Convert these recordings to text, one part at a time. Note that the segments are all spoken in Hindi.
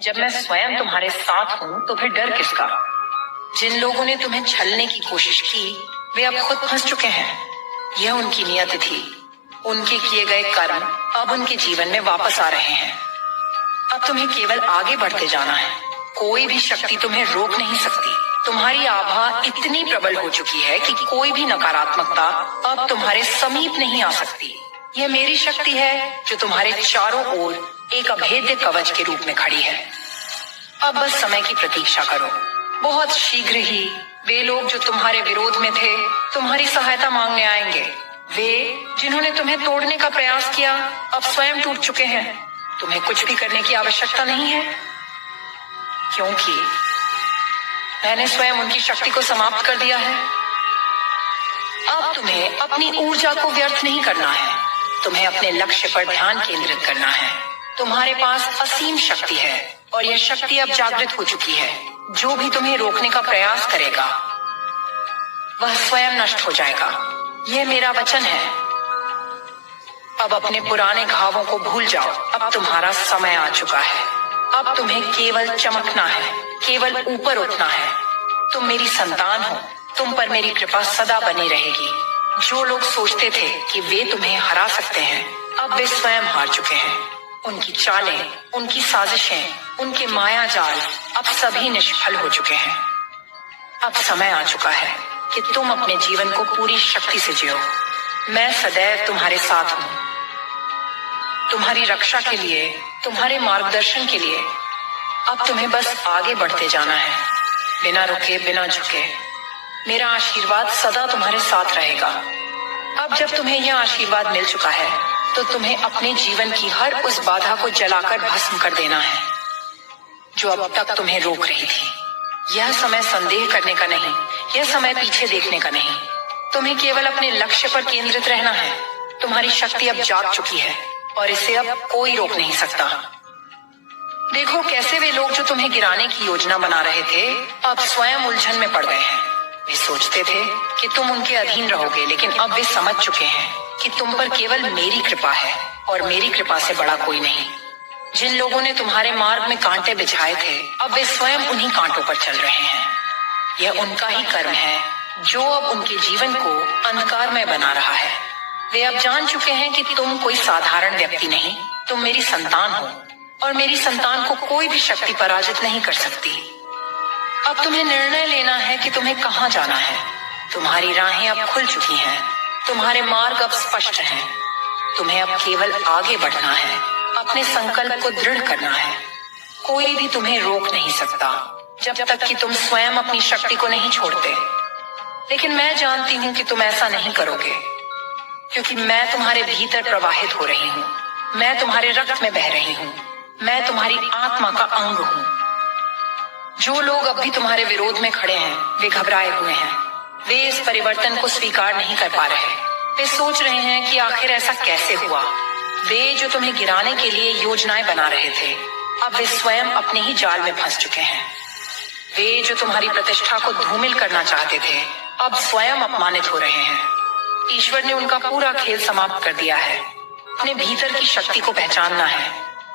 जब मैं स्वयं तुम्हारे साथ हूँ तो फिर डर किसका। जिन लोगों ने तुम्हें छलने की कोशिश की वे अब खुद फंस चुके हैं। यह उनकी नियति थी। उनके किए गए कर्म अब उनके जीवन में वापस आ रहे हैं। अब तुम्हें केवल आगे बढ़ते जाना है। कोई भी शक्ति तुम्हें रोक नहीं सकती। तुम्हारी आभा इतनी प्रबल हो चुकी है कि कोई भी नकारात्मकता अब तुम्हारे समीप नहीं आ सकती। यह मेरी शक्ति है जो तुम्हारे चारों ओर एक अभेद्य कवच के रूप में खड़ी है। अब बस समय की प्रतीक्षा करो। बहुत शीघ्र ही वे लोग जो तुम्हारे विरोध में थे तुम्हारी सहायता मांगने आएंगे। वे जिन्होंने तुम्हें तोड़ने का प्रयास किया अब स्वयं टूट चुके हैं। तुम्हें कुछ भी करने की आवश्यकता नहीं है, क्योंकि मैंने स्वयं उनकी शक्ति को समाप्त कर दिया है। अब तुम्हें अपनी ऊर्जा को व्यर्थ नहीं करना है। तुम्हें अपने लक्ष्य पर ध्यान केंद्रित करना है। तुम्हारे पास असीम शक्ति है और यह शक्ति अब जागृत हो चुकी है। जो भी तुम्हें रोकने का प्रयास करेगा वह स्वयं नष्ट हो जाएगा। यह मेरा वचन है। अब अपने पुराने घावों को भूल जाओ। अब तुम्हारा समय आ चुका है। अब तुम्हें केवल चमकना है, केवल ऊपर उठना है। तुम मेरी संतान हो। तुम पर मेरी कृपा सदा बनी रहेगी। जो लोग सोचते थे कि वे तुम्हें हरा सकते हैं अब वे स्वयं हार चुके हैं। उनकी चालें, उनकी साजिशें, उनके माया जाल अब सभी निष्फल हो चुके हैं। अब समय आ चुका है कि तुम अपने जीवन को पूरी शक्ति से जियो। मैं सदैव तुम्हारे साथ हूँ। तुम्हारी रक्षा के लिए, तुम्हारे मार्गदर्शन के लिए अब तुम्हें बस आगे बढ़ते जाना है, बिना रुके, बिना झुके। मेरा आशीर्वाद सदा तुम्हारे साथ रहेगा। अब जब तुम्हें यह आशीर्वाद मिल चुका है तो तुम्हें अपने जीवन की हर उस बाधा को जलाकर भस्म कर देना है जो अब तक तुम्हें रोक रही थी। यह समय संदेह करने का नहीं, यह समय पीछे देखने का नहीं। तुम्हें केवल अपने लक्ष्य पर केंद्रित रहना है। तुम्हारी शक्ति अब जाग चुकी है और इसे अब कोई रोक नहीं सकता। देखो कैसे वे लोग जो तुम्हें गिराने की योजना बना रहे थे अब स्वयं उलझन में पड़ गए हैं। वे सोचते थे कि तुम उनके अधीन रहोगे, लेकिन अब वे समझ चुके हैं कि तुम पर केवल मेरी कृपा है और मेरी कृपा से बड़ा कोई नहीं। जिन लोगों ने तुम्हारे मार्ग में कांटे बिछाए थे अब वे स्वयं उन्हीं कांटों पर चल रहे हैं। यह उनका ही कर्म है जो अब उनके जीवन को अंधकारमय बना रहा है। वे अब जान चुके हैं कि तुम कोई साधारण व्यक्ति नहीं, तुम मेरी संतान हो और मेरी संतान को कोई भी शक्ति पराजित नहीं कर सकती। अब तुम्हें निर्णय लेना है कि तुम्हें कहाँ जाना है। तुम्हारी राहें अब खुल चुकी हैं। तुम्हारे मार्ग अब स्पष्ट हैं। तुम्हें अब केवल आगे बढ़ना है, अपने संकल्प को दृढ़ करना है। कोई भी तुम्हें रोक नहीं सकता जब तक कि तुम स्वयं अपनी शक्ति को नहीं छोड़ते। लेकिन मैं जानती हूँ कि तुम ऐसा नहीं करोगे, क्योंकि मैं तुम्हारे भीतर प्रवाहित हो रही हूँ। मैं तुम्हारे रक्त में बह रही हूँ। मैं तुम्हारी आत्मा का अंग हूँ। जो लोग अब भी तुम्हारे विरोध में खड़े हैं वे घबराए हुए हैं। वे इस परिवर्तन को स्वीकार नहीं कर पा रहे। वे सोच रहे हैं कि आखिर ऐसा कैसे हुआ। वे जो तुम्हें गिराने के लिए योजनाएं बना रहे थे अब वे स्वयं अपने ही जाल में फंस चुके हैं। वे जो तुम्हारी प्रतिष्ठा को धूमिल करना चाहते थे अब स्वयं अपमानित हो रहे हैं। ईश्वर ने उनका पूरा खेल समाप्त कर दिया है। अपने भीतर की शक्ति को पहचानना है।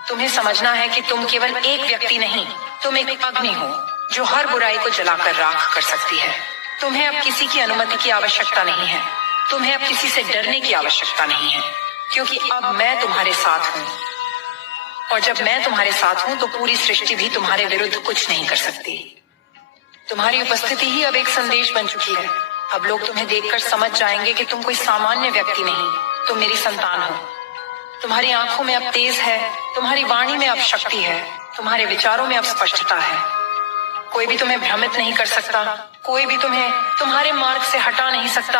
तुम्हें समझना है कि तुम केवल एक व्यक्ति नहीं, तुम एक अग्नि हो जो हर बुराई को जलाकर राख कर सकती है। तुम्हें अब किसी की अनुमति की आवश्यकता नहीं है। तुम्हें अब किसी से डरने की आवश्यकता नहीं है, क्योंकि अब मैं तुम्हारे साथ हूँ। और जब मैं तुम्हारे साथ हूँ तो पूरी सृष्टि भी तुम्हारे विरुद्ध कुछ नहीं कर सकती। तुम्हारी उपस्थिति ही अब एक संदेश बन चुकी है। अब लोग तुम्हें देखकर समझ जाएंगे कि तुम कोई सामान्य व्यक्ति नहीं, तुम मेरी संतान हो। तुम्हारी आंखों में अब तेज है, तुम्हारी वाणी में अब शक्ति है, तुम्हारे विचारों में अब स्पष्टता है। कोई भी तुम्हें भ्रमित नहीं कर सकता। कोई भी तुम्हें तुम्हारे मार्ग से हटा नहीं सकता।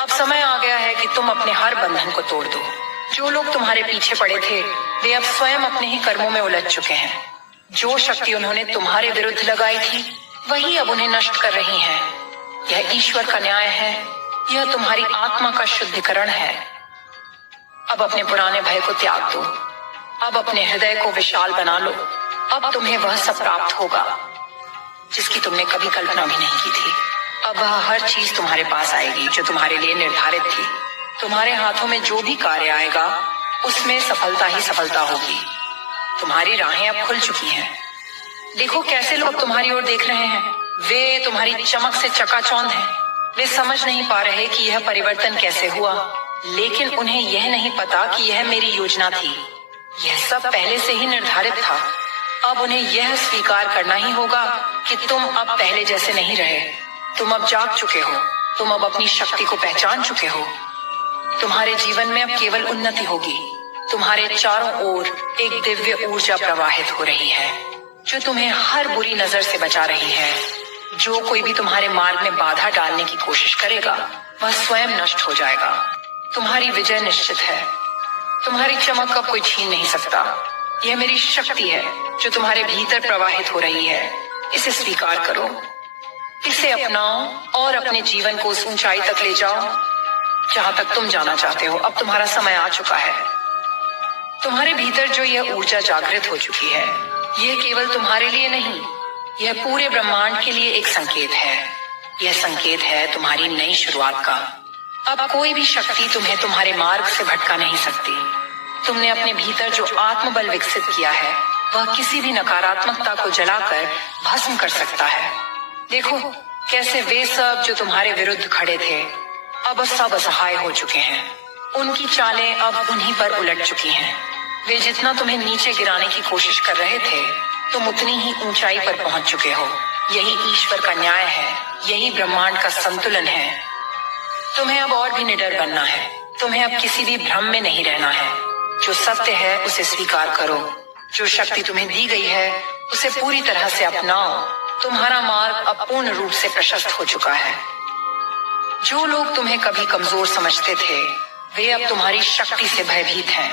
अब समय आ गया है कि तुम अपने हर बंधन को तोड़ दो। जो लोग तुम्हारे पीछे पड़े थे वे अब स्वयं अपने ही कर्मों में उलझ चुके हैं। जो शक्ति उन्होंने तुम्हारे विरुद्ध लगाई थी वही अब उन्हें नष्ट कर रही है। यह ईश्वर का न्याय है। यह तुम्हारी आत्मा का शुद्धिकरण है। अब अपने पुराने भय को त्याग दो। अब अपने हृदय को विशाल बना लो। अब तुम्हें वह सब प्राप्त होगा जिसकी तुमने कभी कल्पना भी नहीं की थी। अब वह हर चीज तुम्हारे पास आएगी जो तुम्हारे लिए निर्धारित थी। तुम्हारे हाथों में जो भी कार्य आएगा उसमें सफलता ही सफलता होगी। तुम्हारी राहें अब खुल चुकी हैं। देखो कैसे लोग तुम्हारी ओर देख रहे हैं। वे तुम्हारी चमक से चकाचौंध हैं। वे समझ नहीं पा रहे कि यह परिवर्तन कैसे हुआ, लेकिन उन्हें यह नहीं पता कि यह मेरी योजना थी। यह सब पहले से ही निर्धारित था। अब उन्हें यह स्वीकार करना ही होगा कि तुम अब पहले जैसे नहीं रहे। तुम अब जाग चुके हो। तुम अब अपनी शक्ति को पहचान चुके हो। तुम्हारे जीवन में अब केवल उन्नति होगी। तुम्हारे चारों ओर एक दिव्य ऊर्जा प्रवाहित हो रही है जो तुम्हें हर बुरी नजर से बचा रही है। जो कोई भी तुम्हारे मार्ग में बाधा डालने की कोशिश करेगा वह स्वयं नष्ट हो जाएगा। तुम्हारी विजय निश्चित है। तुम्हारी चमक का कोई छीन नहीं सकता। यह मेरी शक्ति है जो तुम्हारे भीतर प्रवाहित हो रही है। इसे स्वीकार करो, इसे अपनाओ और अपने जीवन को उस ऊंचाई तक ले जाओ जहां तक तुम जाना चाहते हो। अब तुम्हारा समय आ चुका है। तुम्हारे भीतर जो यह ऊर्जा जागृत हो चुकी है, यह केवल तुम्हारे लिए नहीं, यह पूरे ब्रह्मांड के लिए एक संकेत है। यह संकेत है तुम्हारी नई शुरुआत का। अब कोई भी शक्ति तुम्हें तुम्हारे मार्ग से भटका नहीं सकती। तुमने अपने भीतर जो आत्मबल विकसित किया है वह किसी भी नकारात्मकता को जलाकर भस्म कर सकता है। देखो कैसे वे सब जो तुम्हारे विरुद्ध खड़े थे अब सब असहाय हो चुके हैं। उनकी चालें अब उन्हीं पर उलट चुकी हैं। वे जितना तुम्हें नीचे गिराने की कोशिश कर रहे थे, तुम उतनी ही ऊंचाई पर पहुंच चुके हो। यही ईश्वर का न्याय है। यही ब्रह्मांड का संतुलन है। तुम्हें अब और भी निडर बनना है। तुम्हें अब किसी भी भ्रम में नहीं रहना है। जो सत्य है उसे स्वीकार करो। जो शक्ति तुम्हें दी गई है उसे पूरी तरह से अपनाओ। तुम्हारा मार्ग अब पूर्ण रूप से प्रशस्त हो चुका है। जो लोग तुम्हें कभी कमजोर समझते थे वे अब तुम्हारी शक्ति से भयभीत हैं।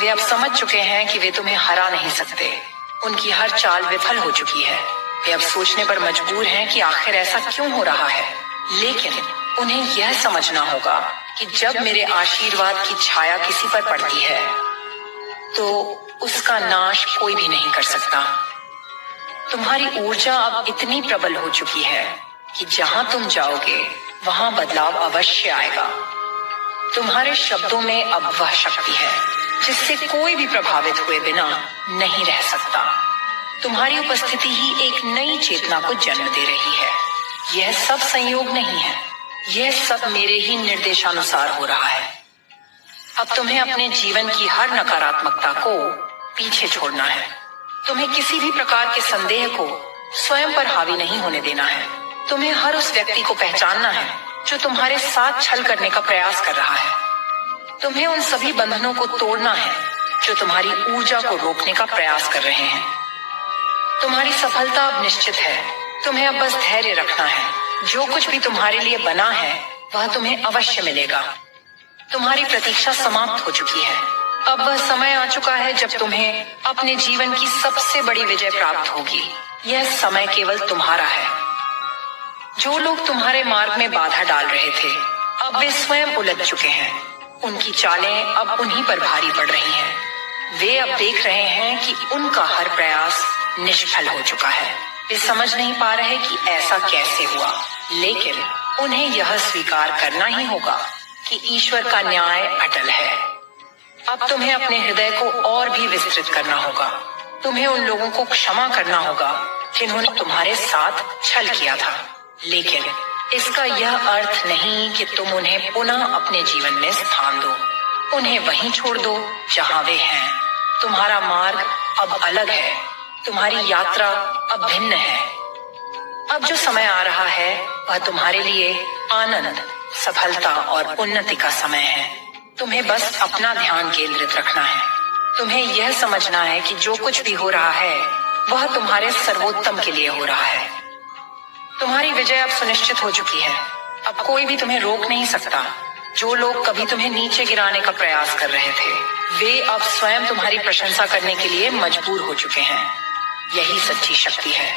वे अब समझ चुके हैं कि वे तुम्हें हरा नहीं सकते। उनकी हर चाल विफल हो चुकी है। वे अब सोचने पर मजबूर हैं कि आखिर ऐसा क्यों हो रहा है। लेकिन उन्हें यह समझना होगा कि जब मेरे आशीर्वाद की छाया किसी पर पड़ती है तो उसका नाश कोई भी नहीं कर सकता। तुम्हारी ऊर्जा अब इतनी प्रबल हो चुकी है कि जहां तुम जाओगे वहां बदलाव अवश्य आएगा। तुम्हारे शब्दों में अब वह शक्ति है जिससे कोई भी प्रभावित हुए बिना नहीं रह सकता। तुम्हारी उपस्थिति ही एक नई चेतना को जन्म दे रही है। यह सब संयोग नहीं है। यह सब मेरे ही निर्देशानुसार हो रहा है। अब तुम्हें अपने जीवन की हर नकारात्मकता को पीछे छोड़ना है। तुम्हें किसी भी प्रकार के संदेह को स्वयं पर हावी नहीं होने देना है। तुम्हें हर उस व्यक्ति को पहचानना है जो तुम्हारे साथ छल करने का प्रयास कर रहा है। तुम्हें उन सभी बंधनों को तोड़ना है जो तुम्हारी ऊर्जा को रोकने का प्रयास कर रहे हैं। तुम्हारी सफलता अब निश्चित है। तुम्हें अब बस धैर्य रखना है। जो कुछ भी तुम्हारे लिए बना है वह तुम्हें अवश्य मिलेगा। तुम्हारी प्रतीक्षा समाप्त हो चुकी है। अब वह समय आ चुका है जब तुम्हें अपने जीवन की सबसे बड़ी विजय प्राप्त होगी। यह समय केवल तुम्हारा है। जो लोग तुम्हारे मार्ग में बाधा डाल रहे थे अब वे स्वयं उलझ चुके हैं। उनकी चालें अब उन्हीं पर भारी पड़ रही हैं। वे अब देख रहे हैं कि उनका हर प्रयास निष्फल हो चुका है। वे समझ नहीं पा रहे कि ऐसा कैसे हुआ, लेकिन उन्हें यह स्वीकार करना ही होगा कि ईश्वर का न्याय अटल है। अब तुम्हें अपने हृदय को और भी विस्तृत करना होगा। तुम्हें उन लोगों को क्षमा करना होगा जिन्होंने तुम्हारे साथ छल किया था, लेकिन इसका यह अर्थ नहीं कि तुम उन्हें पुनः अपने जीवन में स्थान दो। उन्हें वहीं छोड़ दो जहां वे हैं। तुम्हारा मार्ग अब अलग है। तुम्हारी यात्रा अब भिन्न है। अब जो समय आ रहा है वह तुम्हारे लिए आनंद, सफलता और उन्नति का समय है। तुम्हें बस अपना ध्यान केंद्रित रखना है। तुम्हें यह समझना है कि जो कुछ भी हो रहा है वह तुम्हारे सर्वोत्तम के लिए हो रहा है। तुम्हारी विजय अब सुनिश्चित हो चुकी है। अब कोई भी तुम्हें रोक नहीं सकता। जो लोग कभी तुम्हें नीचे गिराने का प्रयास कर रहे थे वे अब स्वयं तुम्हारी प्रशंसा करने के लिए मजबूर हो चुके हैं। यही सच्ची शक्ति है।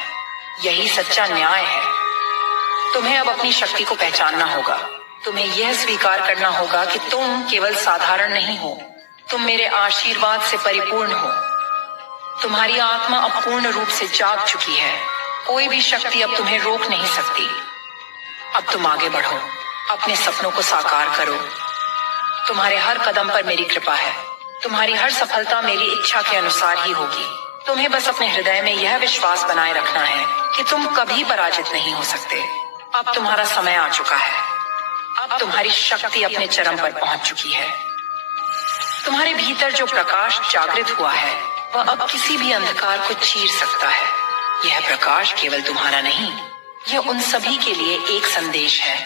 यही सच्चा न्याय है। तुम्हें अब अपनी शक्ति को पहचानना होगा। तुम्हें यह स्वीकार करना होगा कि तुम केवल साधारण नहीं हो। तुम मेरे आशीर्वाद से परिपूर्ण हो। तुम्हारी आत्मा अब पूर्ण रूप से जाग चुकी है। कोई भी शक्ति अब तुम्हें रोक नहीं सकती। अब तुम आगे बढ़ो। अपने सपनों को साकार करो। तुम्हारे हर कदम पर मेरी कृपा है। तुम्हारी हर सफलता मेरी इच्छा के अनुसार ही होगी। तुम्हें बस अपने हृदय में यह विश्वास बनाए रखना है कि तुम कभी पराजित नहीं हो सकते। अब तुम्हारा समय आ चुका है। अब तुम्हारी शक्ति अपने चरम पर पहुंच चुकी है। तुम्हारे भीतर जो प्रकाश जागृत हुआ है वह अब किसी भी अंधकार को चीर सकता है। यह प्रकाश केवल तुम्हारा नहीं, यह उन सभी के लिए एक संदेश है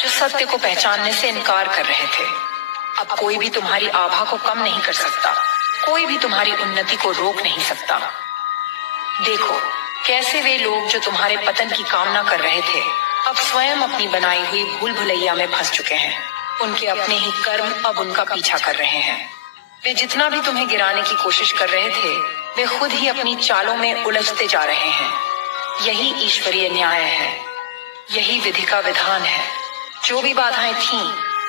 जो सत्य को पहचानने से इनकार कर रहे थे। अब कोई भी तुम्हारी आभा को कम नहीं कर सकता, कोई भी तुम्हारी उन्नति को रोक नहीं सकता। देखो कैसे वे लोग जो तुम्हारे पतन की कामना कर रहे थे अब स्वयं अपनी बनाई हुई भूल भुलैया में फंस चुके हैं। उनके अपने ही कर्म अब उनका पीछा कर रहे हैं। वे जितना भी तुम्हें गिराने की कोशिश कर रहे थे वे खुद ही अपनी चालों में उलझते जा रहे हैं। यही ईश्वरीय न्याय है, यही विधि का विधान है। जो भी बाधाएं थीं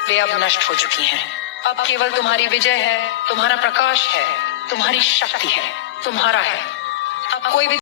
वे अब नष्ट हो चुकी हैं। अब केवल तुम्हारी विजय है, तुम्हारा प्रकाश है, तुम्हारी शक्ति है, तुम्हारा है। अब कोई भी